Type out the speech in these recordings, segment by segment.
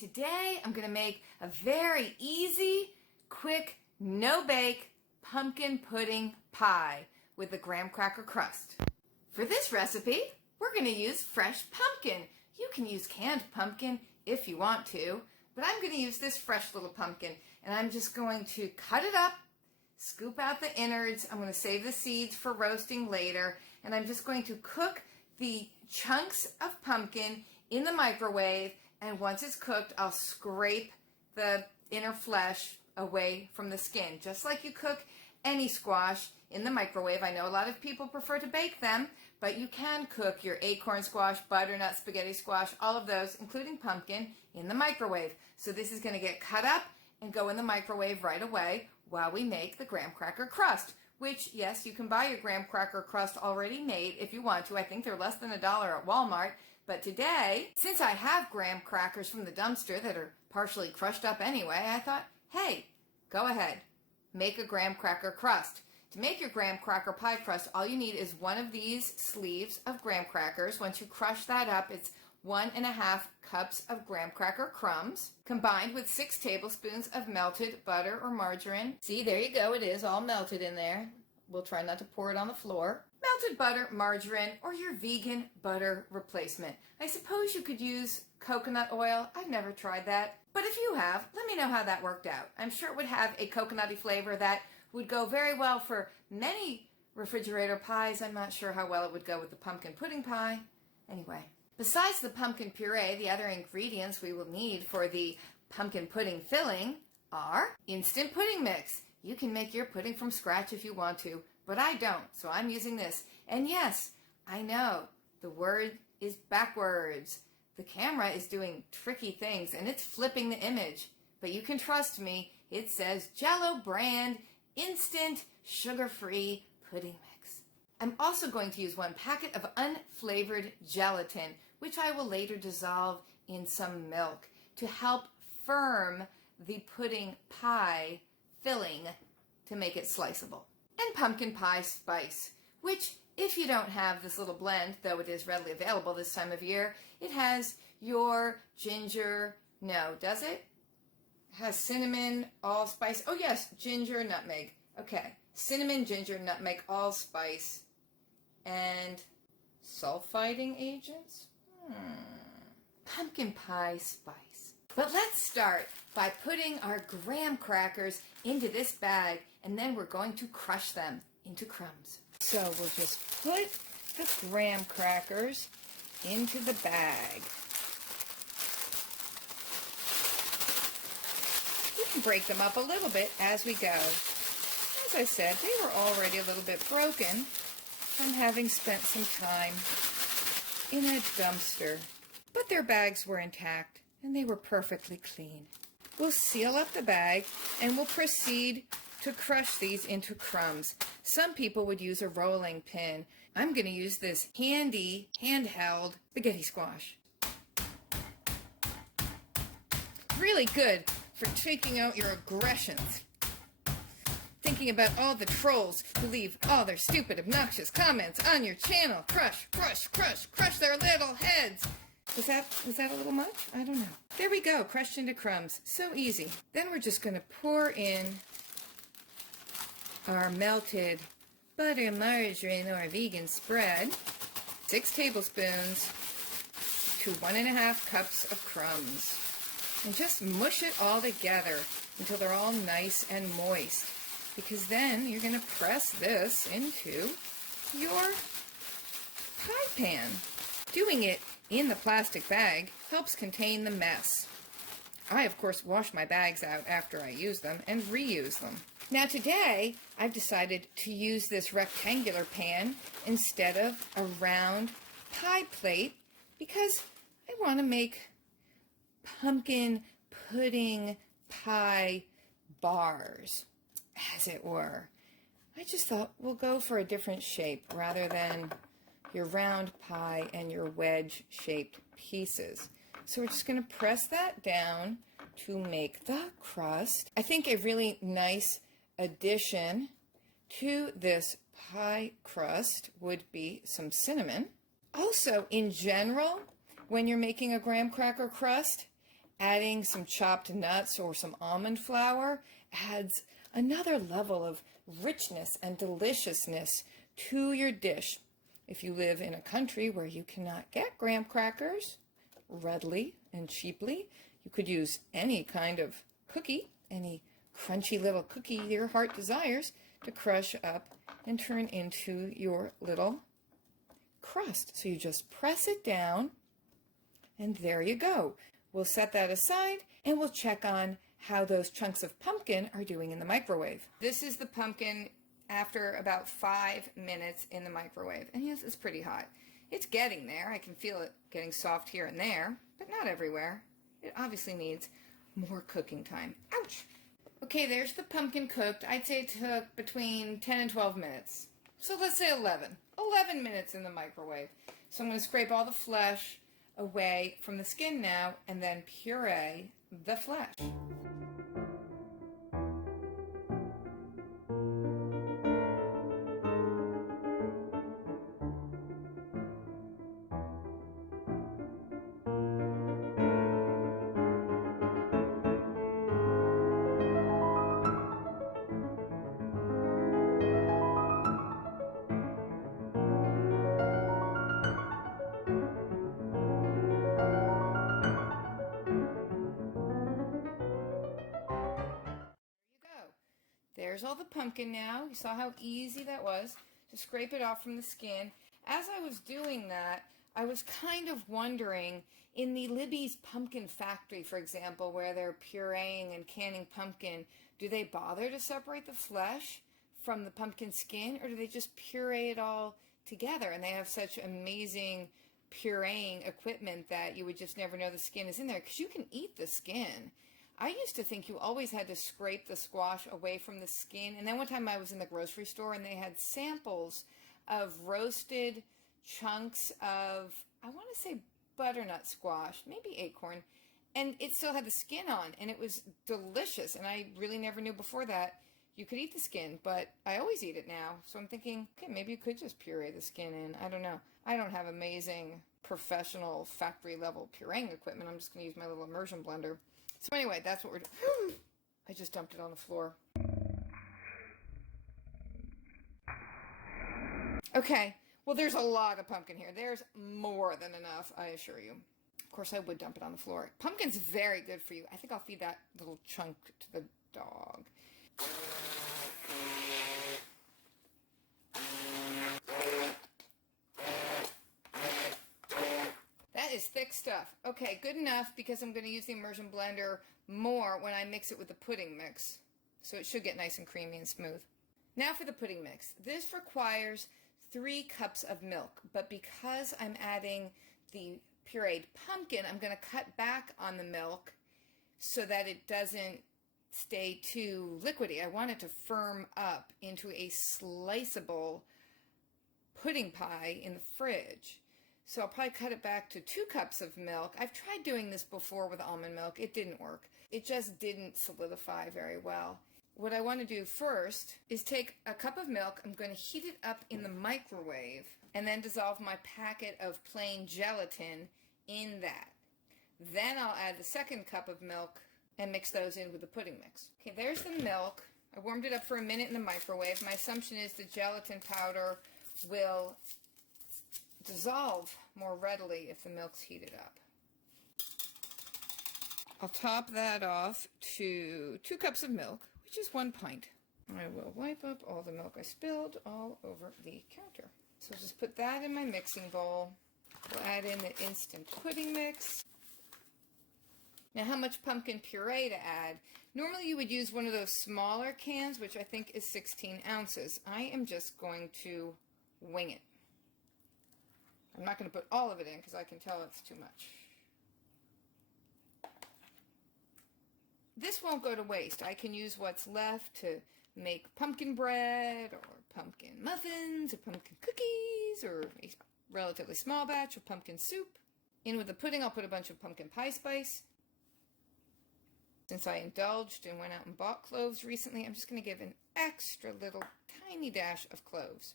Today I'm going to make a very easy, quick, no-bake pumpkin pudding pie with a graham cracker crust. For this recipe, we're going to use fresh pumpkin. You can use canned pumpkin if you want to, but I'm going to use this fresh little pumpkin, and I'm just going to cut it up, scoop out the innards. I'm going to save the seeds for roasting later, and I'm just going to cook the chunks of pumpkin in the microwave, and once it's cooked, I'll scrape the inner flesh away from the skin, just like you cook any squash in the microwave. I know a lot of people prefer to bake them, but you can cook your acorn squash, butternut spaghetti squash, all of those, including pumpkin, in the microwave. So this is going to get cut up and go in the microwave right away while we make the graham cracker crust, which, yes, you can buy your graham cracker crust already made if you want to. I think they're less than $1 at Walmart. But today, since I have graham crackers from the dumpster that are partially crushed up anyway, I thought, hey, go ahead, make a graham cracker crust. To make your graham cracker pie crust, all you need is one of these sleeves of graham crackers. Once you crush that up, it's 1.5 cups of graham cracker crumbs combined with 6 tablespoons of melted butter or margarine. See, there you go. It is all melted in there. We'll try not to pour it on the floor. Melted butter, margarine, or your vegan butter replacement. I suppose you could use coconut oil. I've never tried that. But if you have, let me know how that worked out. I'm sure it would have a coconutty flavor that would go very well for many refrigerator pies. I'm not sure how well it would go with the pumpkin pudding pie. Anyway, besides the pumpkin puree, the other ingredients we will need for the pumpkin pudding filling are instant pudding mix. You can make your pudding from scratch if you want to, but I don't, so I'm using this. And yes, I know, the word is backwards. The camera is doing tricky things, and it's flipping the image. But you can trust me, it says Jell-O brand instant sugar-free pudding mix. I'm also going to use 1 packet of unflavored gelatin, which I will later dissolve in some milk to help firm the pudding pie filling to make it sliceable. And pumpkin pie spice, which if you don't have this little blend, though it is readily available this time of year, it has your ginger, no, does it? It has cinnamon, allspice, oh yes, ginger, nutmeg. Okay, cinnamon, ginger, nutmeg, allspice, and sulfiting agents? Pumpkin pie spice. But let's start by putting our graham crackers into this bag, and then we're going to crush them into crumbs. So we'll just put the graham crackers into the bag. We can break them up a little bit as we go. As I said, they were already a little bit broken from having spent some time in a dumpster, but their bags were intact and they were perfectly clean. We'll seal up the bag and we'll proceed to crush these into crumbs. Some people would use a rolling pin. I'm going to use this handy, handheld spaghetti squash. Really good for taking out your aggressions. Thinking about all the trolls who leave all their stupid, obnoxious comments on your channel. Crush, crush, crush, crush their little heads. Was that a little much? I don't know. There we go, crushed into crumbs. So easy. Then we're just going to pour in our melted butter, margarine, or vegan spread. 6 tablespoons to 1.5 cups of crumbs. And just mush it all together until they're all nice and moist. Because then you're going to press this into your pie pan. Doing it in the plastic bag helps contain the mess. I, of course, wash my bags out after I use them and reuse them. Now today, I've decided to use this rectangular pan instead of a round pie plate because I want to make pumpkin pudding pie bars, as it were. I just thought we'll go for a different shape rather than your round pie and your wedge-shaped pieces. So we're just going to press that down to make the crust. I think a really nice addition to this pie crust would be some cinnamon. Also, in general, when you're making a graham cracker crust, Adding some chopped nuts or some almond flour adds another level of richness and deliciousness to your dish. If you live in a country where you cannot get graham crackers readily and cheaply, you could use any kind of cookie, any crunchy little cookie your heart desires, to crush up and turn into your little crust. So you just press it down, and there you go. We'll set that aside, and we'll check on how those chunks of pumpkin are doing in the microwave. This is the pumpkin after about 5 minutes in the microwave. And yes, it's pretty hot. It's getting there. I can feel it getting soft here and there, but not everywhere. It obviously needs more cooking time. Ouch! Okay, there's the pumpkin cooked. I'd say it took between 10 and 12 minutes. So let's say 11. 11 minutes in the microwave. So I'm going to scrape all the flesh away from the skin now and then puree the flesh. There's all the pumpkin now. You saw how easy that was to scrape it off from the skin. As I was doing that, I was kind of wondering, in the Libby's Pumpkin Factory, for example, where they're pureeing and canning pumpkin, do they bother to separate the flesh from the pumpkin skin, or do they just puree it all together? And they have such amazing pureeing equipment that you would just never know the skin is in there, because you can eat the skin. I used to think you always had to scrape the squash away from the skin. And then one time I was in the grocery store and they had samples of roasted chunks of, I want to say butternut squash, maybe acorn, and it still had the skin on, and it was delicious. And I really never knew before that you could eat the skin, but I always eat it now. So I'm thinking, okay, maybe you could just puree the skin in. I don't know. I don't have amazing professional factory level pureeing equipment. I'm just going to use my little immersion blender. So anyway, that's what we're doing. I just dumped it on the floor. Okay, well, there's a lot of pumpkin here. There's more than enough, I assure you. Of course, I would dump it on the floor. Pumpkin's very good for you. I think I'll feed that little chunk to the dog. That is thick stuff. Okay, good enough, because I'm going to use the immersion blender more when I mix it with the pudding mix. So it should get nice and creamy and smooth. Now for the pudding mix. This requires 3 cups of milk, but because I'm adding the pureed pumpkin, I'm going to cut back on the milk so that it doesn't stay too liquidy. I want it to firm up into a sliceable pudding pie in the fridge. So I'll probably cut it back to 2 cups of milk. I've tried doing this before with almond milk. It didn't work. It just didn't solidify very well. What I want to do first is take a cup of milk. I'm going to heat it up in the microwave and then dissolve my packet of plain gelatin in that. Then I'll add the 2nd cup of milk and mix those in with the pudding mix. Okay, there's the milk. I warmed it up for a minute in the microwave. My assumption is the gelatin powder will dissolve more readily if the milk's heated up. I'll top that off to 2 cups of milk, which is 1 pint. I will wipe up all the milk I spilled all over the counter. So just put that in my mixing bowl. We'll add in the instant pudding mix. Now, how much pumpkin puree to add? Normally you would use one of those smaller cans, which I think is 16 ounces. I am just going to wing it. I'm not going to put all of it in because I can tell it's too much. This won't go to waste. I can use what's left to make pumpkin bread or pumpkin muffins or pumpkin cookies or a relatively small batch of pumpkin soup. In with the pudding, I'll put a bunch of pumpkin pie spice. Since I indulged and went out and bought cloves recently, I'm just going to give an extra little tiny dash of cloves.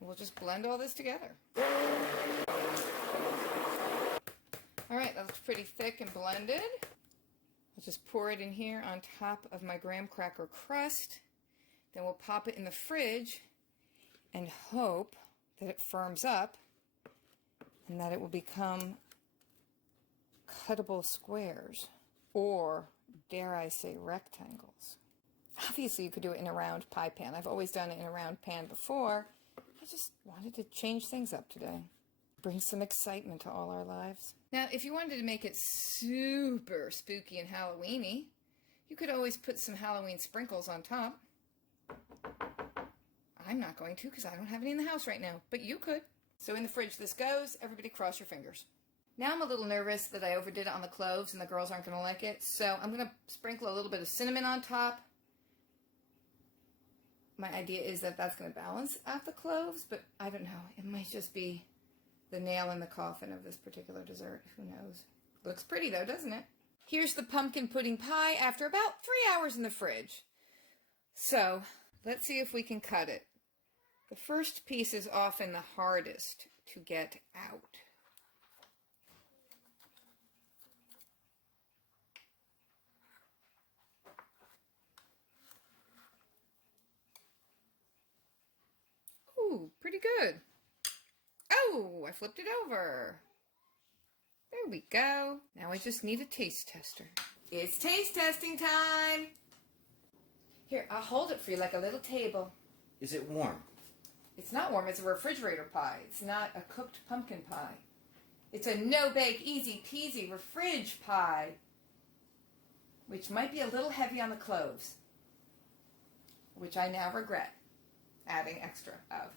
We'll just blend all this together. looks pretty thick and blended. I'll just pour it in here on top of my graham cracker crust. Then we'll pop it in the fridge and hope that it firms up and that it will become cuttable squares, or dare I say rectangles. Obviously you could do it in a round pie pan. I've always done it in a round pan before. I just wanted to change things up today. Bring some excitement to all our lives. Now, if you wanted to make it super spooky and Halloweeny, you could always put some Halloween sprinkles on top. I'm not going to because I don't have any in the house right now, but you could. So in the fridge this goes. Everybody cross your fingers. Now I'm a little nervous that I overdid it on the cloves and the girls aren't going to like it, so I'm going to sprinkle a little bit of cinnamon on top. My idea is that that's going to balance out the cloves, but I don't know. It might just be the nail in the coffin of this particular dessert. Who knows? Looks pretty though, doesn't it? Here's the pumpkin pudding pie after about 3 hours in the fridge. So let's see if we can cut it. The first piece is often the hardest to get out. Ooh, pretty good. Oh, I flipped it over. There we go. Now I just need a taste tester. It's taste testing time. Here, I'll hold it for you like a little table. Is it warm? It's not warm. It's a refrigerator pie. It's not a cooked pumpkin pie. It's a no-bake, easy-peasy refrig pie, which might be a little heavy on the cloves, which I now regret adding extra of.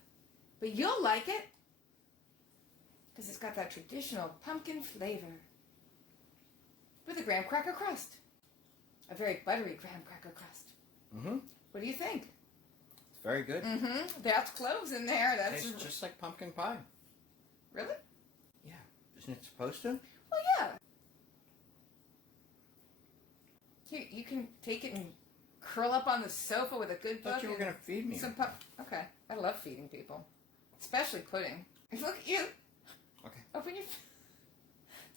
But you'll like it because it's got that traditional pumpkin flavor with a graham cracker crust. A very buttery graham cracker crust. Mm-hmm. What do you think? It's very good. Mm-hmm. That's cloves in there. That's Tastes just like pumpkin pie. Really? Yeah. Isn't it supposed to? Well, yeah. Here, you can take it and curl up on the sofa with a good book. I thought you were going to feed me. Okay. I love feeding people. Especially pudding. Look at you. Okay. Open your...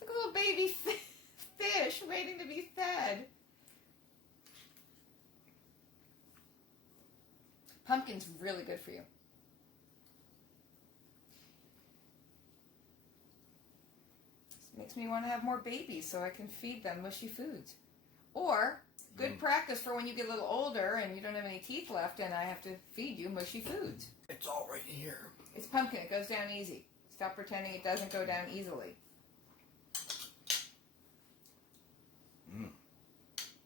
Look at a little baby fish waiting to be fed. Pumpkin's really good for you. This makes me want to have more babies so I can feed them mushy foods. Or, good practice for when you get a little older and you don't have any teeth left and I have to feed you mushy foods. It's all right here. It's pumpkin. It goes down easy. Stop pretending it doesn't go down easily.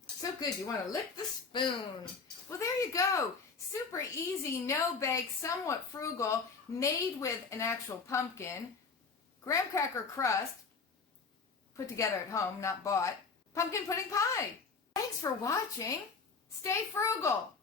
So good, you want to lick the spoon. Well, there you go. Super easy, no bake, somewhat frugal, made with an actual pumpkin, graham cracker crust, put together at home, not bought, pumpkin pudding pie. Thanks for watching. Stay frugal.